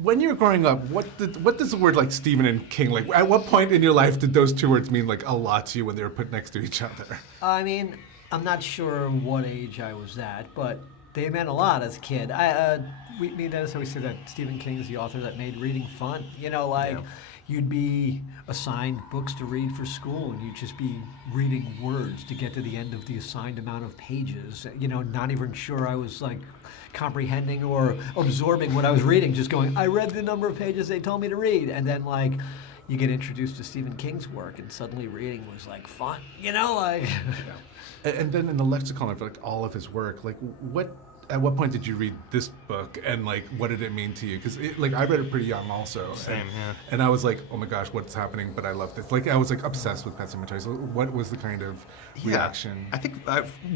When you were growing up, what does the word like Stephen and King, like at what point in your life did those two words mean like a lot to you when they were put next to each other? I mean, I'm not sure what age I was at, but they meant a lot as a kid. Me and Dennis always say that Stephen King is the author that made reading fun. Yeah. You'd be assigned books to read for school, and you'd just be reading words to get to the end of the assigned amount of pages. Not even sure I was like comprehending or absorbing what I was reading, just going, I read the number of pages they told me to read. And then like you get introduced to Stephen King's work, and suddenly reading was like fun, Yeah. And then in the lexicon of like all of his work, like at what point did you read this book, and like what did it mean to you? Because like I read it pretty young also. Same, yeah. And I was like, oh my gosh, what's happening? But I love this. Like I was like obsessed with Pet Sematary. So what was the kind of reaction? I think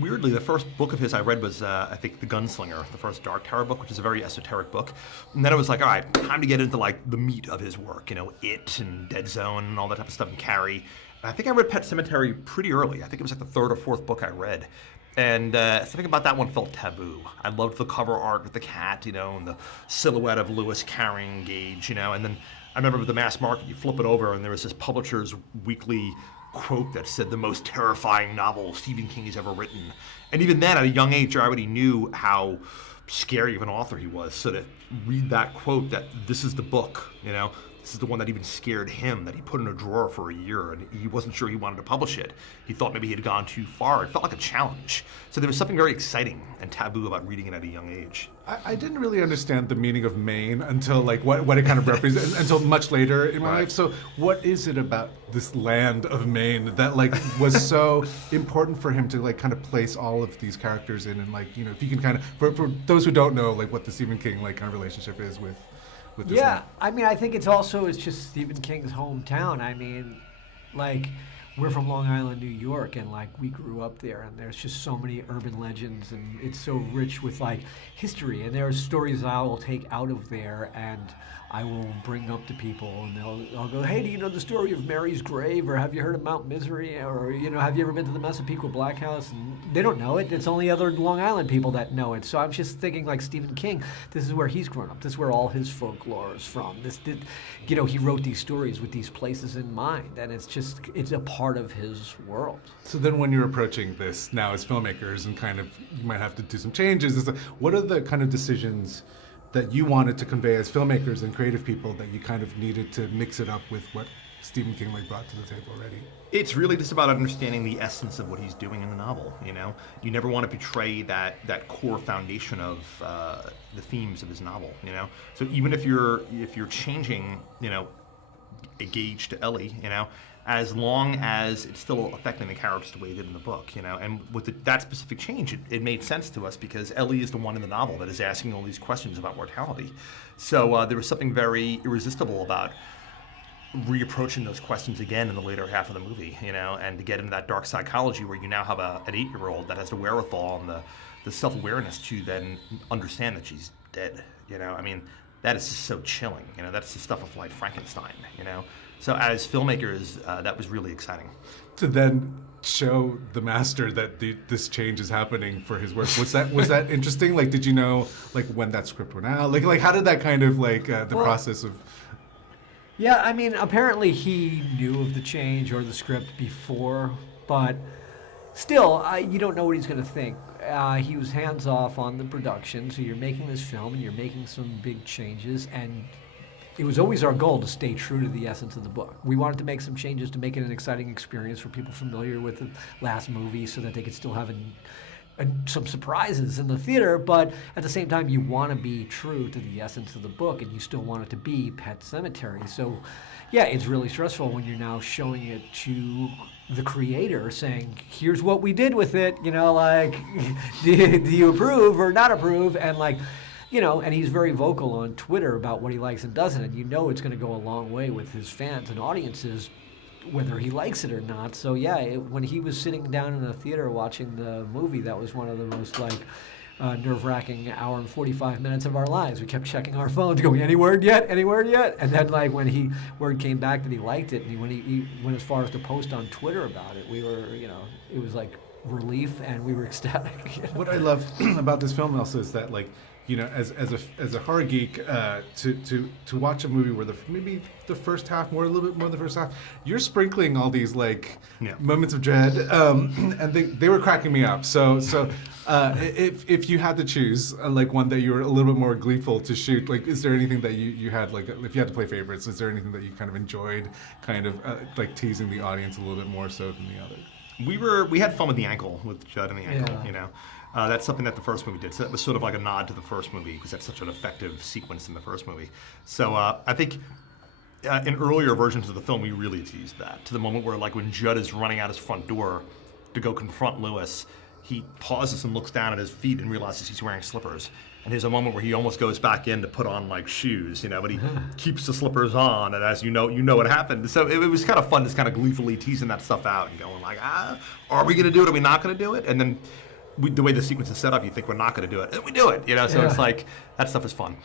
weirdly the first book of his I read was I think The Gunslinger, the first Dark Tower book, which is a very esoteric book. And then I was like, all right, time to get into like the meat of his work, It and Dead Zone and all that type of stuff, and Carrie. And I think I read Pet Sematary pretty early. I think it was like the third or fourth book I read. And something about that one felt taboo. I loved the cover art with the cat, and the silhouette of Lewis carrying Gage, and then I remember with the mass market, you flip it over and there was this publisher's weekly quote that said the most terrifying novel Stephen King has ever written. And even then, at a young age, I already knew how scary of an author he was. So to read that quote, that this is the book, this is the one that even scared him, that he put in a drawer for a year, and he wasn't sure he wanted to publish it. He thought maybe he had gone too far. It felt like a challenge. So there was something very exciting and taboo about reading it at a young age. I didn't really understand the meaning of Maine until like what it kind of represents until much later in my life. So what is it about this land of Maine that like was so important for him to like kind of place all of these characters in, and like if you can kind of for those who don't know like what the Stephen King like kind of relationship is with this Yeah, land. I mean, I think it's just Stephen King's hometown. I mean, like, we're from Long Island, New York, and like we grew up there, and there's just so many urban legends, and it's so rich with like history, and there are stories I will take out of there and I will bring up to people, and I'll go, hey, do you know the story of Mary's grave, or have you heard of Mount Misery, or have you ever been to the Massapequa Black House? And they don't know it. It's only other Long Island people that know it. So I'm just thinking, like Stephen King, this is where he's grown up. This is where all his folklore is from. He wrote these stories with these places in mind, and it's a part of his world. So then when you're approaching this now as filmmakers and kind of you might have to do some changes, what are the kind of decisions that you wanted to convey as filmmakers and creative people that you kind of needed to mix it up with what Stephen King like brought to the table already? It's really just about understanding the essence of what he's doing in the novel. You never want to betray that core foundation of the themes of his novel. So even if you're changing, a Gage to Ellie, as long as it's still affecting the characters the way it did in the book, and with that specific change, it made sense to us because Ellie is the one in the novel that is asking all these questions about mortality. So there was something very irresistible about reapproaching those questions again in the later half of the movie, and to get into that dark psychology where you now have an 8-year-old that has the wherewithal and the self-awareness to then understand that she's dead. I mean, that is just so chilling. That's the stuff of like Frankenstein. So as filmmakers, that was really exciting. To then show the master that this change is happening for his work, was that interesting? Like, did you know like when that script went out? Like how did that kind of like process of? Yeah, I mean, apparently he knew of the change or the script before, but still, you don't know what he's going to think. He was hands-off on the production, so you're making this film and you're making some big changes, and it was always our goal to stay true to the essence of the book. We wanted to make some changes to make it an exciting experience for people familiar with the last movie so that they could still have some surprises in the theater, but at the same time you want to be true to the essence of the book and you still want it to be Pet Sematary. So yeah, it's really stressful when you're now showing it to the creator saying, here's what we did with it, like, do you approve or not approve? And like, and he's very vocal on Twitter about what he likes and doesn't, and it's going to go a long way with his fans and audiences, whether he likes it or not. So yeah, when he was sitting down in a theater watching the movie, that was one of the most like nerve-wracking hour and 45 minutes of our lives. We kept checking our phones, going, any word yet? Any word yet? And then like when word came back that he liked it, and when he went as far as to post on Twitter about it, we were, it was like relief, and we were ecstatic. What I love about this film also is that like as a horror geek, to watch a movie where maybe the first half, a little bit more than the first half, you're sprinkling all these moments of dread, and they were cracking me up. So if you had to choose one that you were a little bit more gleeful to shoot, is there anything that you had if you had to play favorites, is there anything that you kind of enjoyed, kind of teasing the audience a little bit more so than the other? We had fun with the ankle, with Judd and the ankle. That's something that the first movie did. So that was sort of like a nod to the first movie because that's such an effective sequence in the first movie. So I think in earlier versions of the film, we really teased that to the moment where, when Judd is running out his front door to go confront Lewis, he pauses and looks down at his feet and realizes he's wearing slippers. And there's a moment where he almost goes back in to put on shoes, but he keeps the slippers on, and as you know what happened. So it was kind of fun, just kind of gleefully teasing that stuff out and going are we going to do it? Are we not going to do it? And then the way the sequence is set up, you think we're not going to do it, and we do it. So it's that stuff is fun.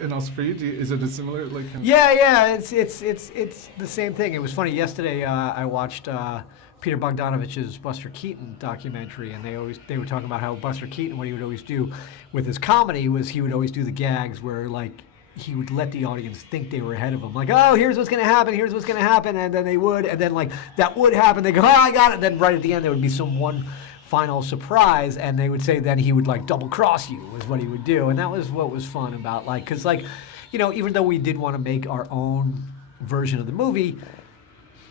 And also for you, is it a similar Yeah, it's the same thing. It was funny. Yesterday, I watched Peter Bogdanovich's Buster Keaton documentary, and they were talking about how Buster Keaton, what he would always do with his comedy was he would always do the gags where he would let the audience think they were ahead of him, oh, here's what's going to happen, and then they would, and then that would happen, they go, oh, I got it, and then right at the end there would be some one final surprise, and they would say then he would double cross you was what he would do, and that was what was fun about because even though we did want to make our own version of the movie,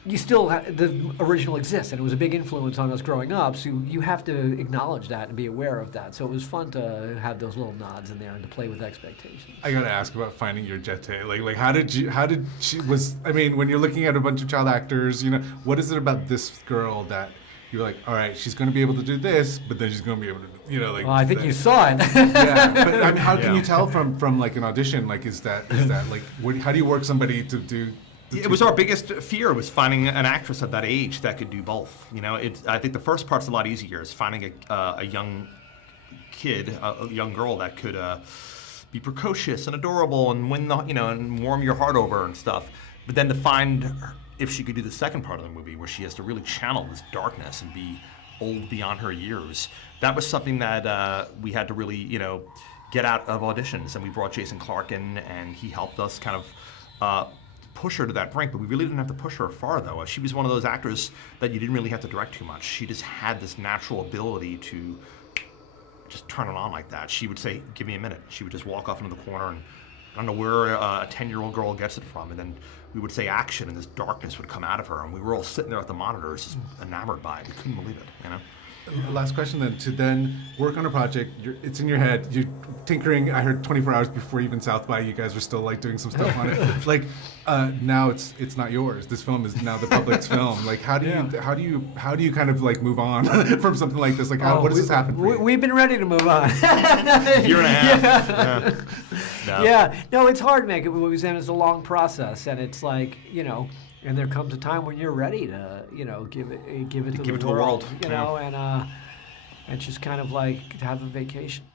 you still the original exists, and it was a big influence on us growing up. So you have to acknowledge that and be aware of that. So it was fun to have those little nods in there and to play with expectations. I gotta ask about finding your Jete. When you're looking at a bunch of child actors, what is it about this girl that you're like, all right, she's going to be able to do this, but then she's going to be able to, Well, I think you saw it. Yeah, but how can you tell from an audition? Is that how do you work somebody to do? It was our biggest fear was finding an actress of that age that could do both. I think the first part's a lot easier is finding a young kid, a young girl that could be precocious and adorable and win and warm your heart over and stuff. But then to find her, if she could do the second part of the movie where she has to really channel this darkness and be old beyond her years, that was something that we had to really get out of auditions. And we brought Jason Clarke in, and he helped us kind of push her to that brink, but we really didn't have to push her far, though. She was one of those actors that you didn't really have to direct too much. She just had this natural ability to just turn it on like that. She would say, give me a minute. She would just walk off into the corner, and I don't know where a 10-year-old girl gets it from, and then we would say action, and this darkness would come out of her, and we were all sitting there at the monitors just enamored by it. We couldn't believe it, Last question then, to work on a project, it's in your head, you're tinkering. I heard 24 hours before even South by, you guys were still doing some stuff on it. Now it's not yours. This film is now the public's film. How do you kind of move on from something like this? What does this happen for you? We've been ready to move on. Year and a half. Yeah. No, it's hard to make it movies, and it's a long process, and it's and there comes a time when you're ready to, give it to the world, and just kind of to have a vacation.